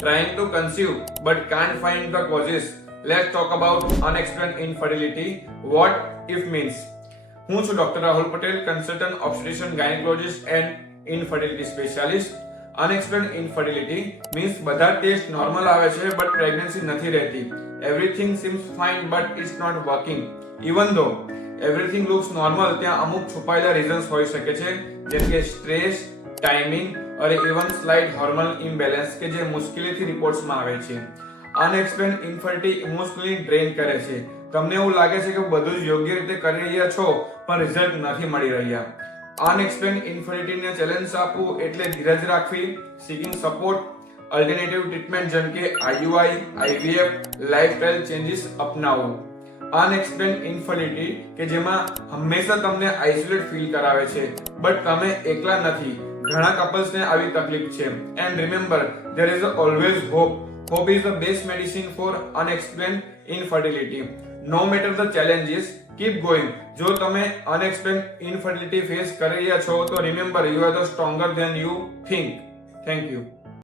Trying to conceive but can't find the causes. Let's talk about unexplained infertility. What if means. હું છું doctor Rahul Patel, consultant obstetrician gynaecologist and infertility specialist. Unexplained infertility means બધા test normal આવે છે but pregnancy નથી રહેતી. Everything seems fine but it's not working. Even though everything looks normal, ત્યાં અમુક છુપાયેલા રીઝન્સ હોઈ શકે છે, જેમ કે સ્ટ્રેસ, ટાઈમિંગ और इवन स्लाइट हार्मोनल इम्बेलेंस के जे मुश्किलથી રિપોર્ટ્સમાં આવે છે. અનએક્સપ્લેન્ડ ઇન્ફર્ટિલિટી ઇમોશનલી ડ્રેન કરે છે. તમને એવું લાગે છે કે બધું જ યોગ્ય રીતે કરી રહ્યા છો પણ રિઝલ્ટ નથી મળી રહ્યા. અનએક્સપ્લેન્ડ ઇન્ફર્ટિલિટીને ચેલેન્જ આપવું એટલે ધીરજ રાખવી, સીકિંગ સપોર્ટ, અલ્ટરનેટિવ ટ્રીટમેન્ટ જેમ કે IUI, IVF, લાઇફસ્ટાઇલ ચેન્જીસ અપનાવવું. અનએક્સપ્લેન્ડ ઇન્ફર્ટિલિટી કે જેમાં હંમેશા તમને આઇસોલેટ ફીલ કરાવે છે બટ તમે એકલા નથી. ઘણા કપલ્સને આવી તકલીફ છે. And remember, there is always hope. Hope is the best medicine for unexplained infertility. No matter the challenges, keep going. જો તમે unexplained infertility ફેસ કરી રહ્યા છો તો remember, you are the stronger than you think. Thank you.